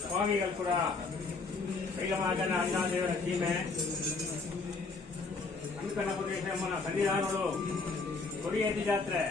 ಸ್ವಾಮಿಗಳು ಕೂಡ ಕೈಲಮಾಜನ ಅಣ್ಣಾದೇವರ ಸೀಮೆ ಅಂಕನಪುರೇಶಮ್ಮನ ಸನ್ನಿಧಾನಗಳು ಕೊಡಿಯೇತಿ ಜಾತ್ರೆ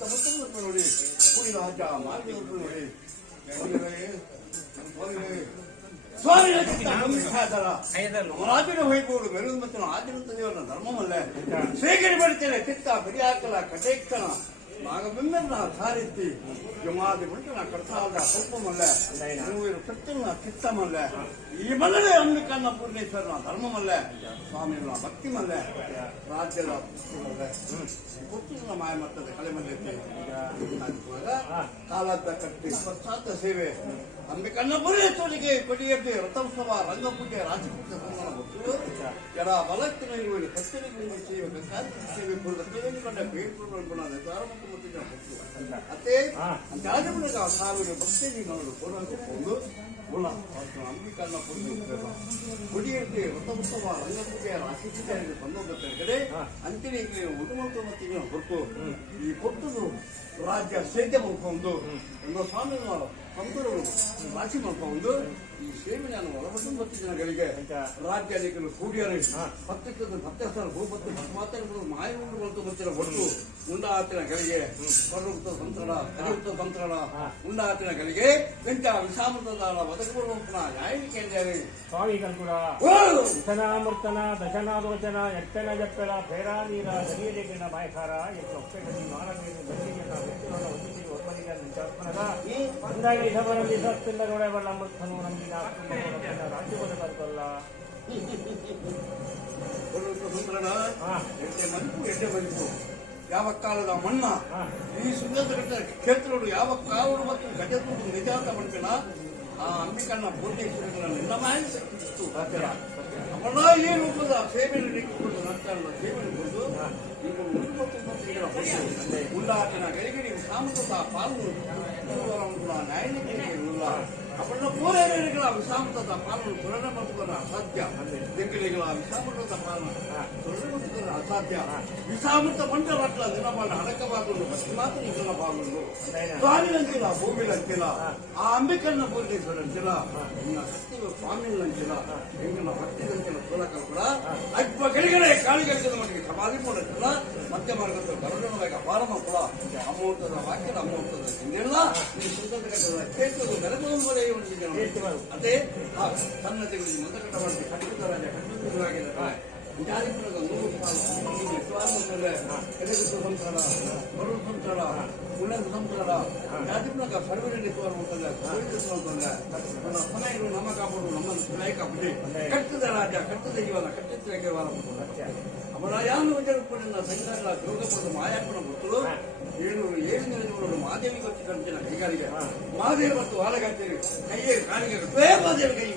ಮತ್ತ ಮುತ್ತು ನೋಡಿ ಕೂಡಿ ರಾಜ ಮಾರ್ಗ ನೋಡಿ ಸ್ವಾಮಿ ರಾಜನ ಹೊಯ್ಬೋದು ಮೆರುದು ಮತ್ತು ಆದಿನಂತ ದೇವರ ಧರ್ಮವಲ್ಲ ಸ್ವೀಕರಿ ಬರ್ತೇನೆ ಚಿತ್ತ ಬಿರಿಯಾಕಲ ಕಟೇಕ್ಷಣ ನಾಗಬಿಂಬನ ಸಾರಿತ್ತಿ ಜಮಾದಿ ಬಿಟ್ಟು ಕರ್ತಾದ ಸ್ವಲ್ಪಮಲ್ಲ ಮೂವರು ಕೃತ್ಯನ ಚಿತ್ತಮಲ್ಲ ಈ ಮಲ್ಲೇ ಅಂಬಿಕನ್ನ ಪೂರ್ಣೇಶ್ವರನ ಧರ್ಮಮಲ್ಲ ಸ್ವಾಮಿಗಳ ಭಕ್ತಿಮಲ್ಲ ರಾಜ್ಯದ ಪುತ್ತಿನ ಮಾಯ ಮಟ್ಟದ ಕಲೆ ಮಲ್ಲೈತಿ ಕಾಲದ ಕಟ್ಟಿ ಪಶ್ಚಾತ್ತ ಸೇವೆ ಅಂಬಿಕನ್ನ ಪೂರ್ಣೇಶ್ವರಿಗೆ ಕೊಡಿಯಕ್ಕೆ ರಥೋತ್ಸವ ರಂಗಪೂಜೆ ರಾಜಪೂಜೆ ಸಂಗಮ ಗೊತ್ತು ಕೆಲ ಬಲತ್ತಿನ ಇರುವುದು ಕತ್ತಲಿಗೆ ಸೇವೆ ಸೇವೆ ಕಂಡ ಬೇರ್ಪುರ ನಿರ್ಧಾರ ಅತ್ತೆ ಜಾಜಮನಿಗ ಸಾವಿರ ಭಕ್ತಿಗೆ ನೋಡು ಕೊಡಲು ಗುಣ ಅಂಬಿಕನ್ನ ಕೊಡಿಯಕ್ಕೆ ರಥೋತ್ಸವ ರಂಗಪೂಜೆ ರಾಜಪೂಜೆ ಬಂದೋಗುತ್ತೆ ಕಡೆ ಅಂತಿನ ಉತ್ತಮ ಮತ್ತಿಗೆ ಹೊರತು ಈ ಕೊಟ್ಟದು ರಾಜ್ಯ ಸೇದ್ಯ ಮಾಡ್ಕೊಂಡು ಎಂಬ ಸ್ವಾಮಿಗಳ ಸಂತರು ರಾಶಿ ಮಾಡ್ಕೊಂಡು ಈ ಸೇವೆ ನಾನು ಒಳಪಟ್ಟು 10 ಜನಗಳಿಗೆ ರಾಜ್ಯ ಅನೇಕರು ಕೂಡಿಯಾರೆ 10 ಸಲ ಹೋಗ್ಬತ್ತು ಮಾತಾಡಿದ್ರು ಮಾಯವನ್ನು ಗೊತ್ತಿರೋ ಒಟ್ಟು ಉಂಡಾತಿನಗಳಿಗೆ ಪರ್ವತ ಸಂತಳ ಹರಿಯುತ್ತ ಸಂತಳ ಉಂಡಾತಿನಗಳಿಗೆ ವೆಂಟ ವಿಷಾಮೃತದ ಒದಗಿರುವ ನ್ಯಾಯಿಕೆ ಸ್ವಾಮಿಗಳು ಕೂಡ ವಚನಾಮೃತನ ದಶನಾದೋಚನ ಎಟ್ಟನ ಜಪ್ಪೆಳ ಫೇರಾ ನೀರ ಗಡಿಯಲಿಗಿನ ಬಾಯ್ಕಾರ ಎಪ್ಪೆಗಡಿ ಮಾನವೀಯ ಗಡಿಯನ್ನು ವ್ಯಕ್ತಿಗಳ ಹೊಂದಿಸಿ ಒಬ್ಬನಿಗೆ ನಿಂತಾತ್ಮನದ ಅಂದಾಗಿ ಸಭರಲ್ಲಿ ಸತ್ತಿಲ್ಲದೊಡೆ ಬಲ್ಲ ಅಮೃತನು ನಂಬಿನ ರಾಜ್ಯವನ್ನು ಬರ್ತಲ್ಲ ಎಡ್ಡೆ ಮರಿಪು ಯಾವ ಕಾಲದ ಮಣ್ಣ ಈ ಸುಂದರ ಕ್ಷೇತ್ರಗಳು ಯಾವ ಕಾವರು ಮತ್ತು ಗಜತೂರು ನಿಜಾಂತ ಮಣ್ಪಿನ ಆ ಅಂಬಿಕನ್ನ ಪೂರ್ಣೇಶ್ವರಿಗಳ ನಿನ್ನಮಾಯಿಸಿತ್ತು ಅವಳ ಈ ರೂಪದ ಸೇವೆಯನ್ನು ನೆಕ್ಕಿಕೊಂಡು ನಡ್ತಾರಲ್ಲ ಸೇವೆಯನ್ನು ಕೊಂಡು ಈಗ 130 ಉಲ್ಲಾಟಿನ ಗರಿಗಡಿ ವಿಷಾಮೃತ ಪಾಲು ನ್ಯಾಯನಿಕೆ ಅವಳ ಪೂರೈಕೆಗಳ ವಿಷಾಮೃತದ ಪಾಲನ್ನು ಸುರಣ ಮತ್ತುಗಳ ಅಸಾಧ್ಯ ಬೆಂಕಲಿಗಳ ವಿಷಾಮೃತದ ಪಾಲನ ಸುರಣ ಮತ್ತುಗಳ ಅಸಾಧ್ಯ ವಿಷಾಮೃತ ಮಂಡಲಟ್ಲ ದಿನಮಾಡ ಅಡಕವಾಗಲು ಬಸ್ಸಿ ಮಾತ್ರ ನಿಗಲ ಬಾಗುಂಡು ಸ್ವಾಮಿನಂತಿಲ್ಲ ಭೂಮಿಲಂತಿಲ್ಲ ಆ ಅಂಬಿಕನ್ನ ಪೂರ್ಣೇಶ್ವರಂತಿಲ್ಲ ನಿನ್ನ ಶಕ್ತಿಗಳು ಸ್ವಾಮಿಗಳಂತಿಲ್ಲ ಎಂಗಿನ ಭಕ್ತಿಗಂತಿಲ್ಲ ಸೋಲಕ ಕೂಡ ಅಲ್ಪ ಗಡಿಗಡೆ ಕಾಳಿಗಂತಿನ ಮಟ್ಟಿಗೆ ಸಮಾಧಿ ಮಾಡಕ್ಕಿಲ್ಲ ಮಧ್ಯ ಮಾರ್ಗದ ಗರುಡನಾಗಿ ಅಪಾರ ಮಕ್ಕಳ ಅಮೌಂಟದ ವಾಕ್ಯದ ಅಮೌಂಟದ ಇನ್ನೆಲ್ಲ ಈ ಸುಂದರ ಘಟ್ಟದ ಕ್ಷೇತ್ರದ ನೆರವೇರುವುದೇ ಅದೇ ಸನ್ನತಿಗಳಿಗೆ ಮಂದಕಟ್ಟ ಮಾಡಿ ಖಂಡಿತ ರಾಜ ಖಂಡಿತವಾಗಿದ್ದಾರೆ ಜಾರಿಪುರದ 100 ಎಲೆಗುತ್ತು ಸಂಸಾರ ಬರು ಸಂಸಾರ ಉಳ್ಳದ ಸಂಸಾರ ಜಾತಿಪುರಗ ಸರ್ವರಿಗೆ ತೋರುವಂತಲ್ಲ ಸಮಯಗಳು ನಮ್ಮ ಕಾಪಾಡು ನಮ್ಮನ್ನು ನಾಯಕ ಬಿಡಿ ಕಟ್ಟದ ರಾಜ ಕಟ್ಟದ ಜೀವನ ಕಟ್ಟಿದ್ದಕ್ಕೆ ಅವರ ಯಾನು ವಜರಪುರಿನ ಸಂಘಗಳ ಯೋಗಪುರದ ಮಾಯಾಪುರ ಗೊತ್ತಲು 700 ಮಾದೇವಿ ಗೊತ್ತಿ ಕಂಚಿನ ಕೈಗಾರಿಗೆ ಮಾದೇವಿ ಮತ್ತು ವಾಲಗತ್ತೇರಿ ಕೈಯೇ ಕಾಣಿಗೆ ಮಾದೇವಿ ಕೈ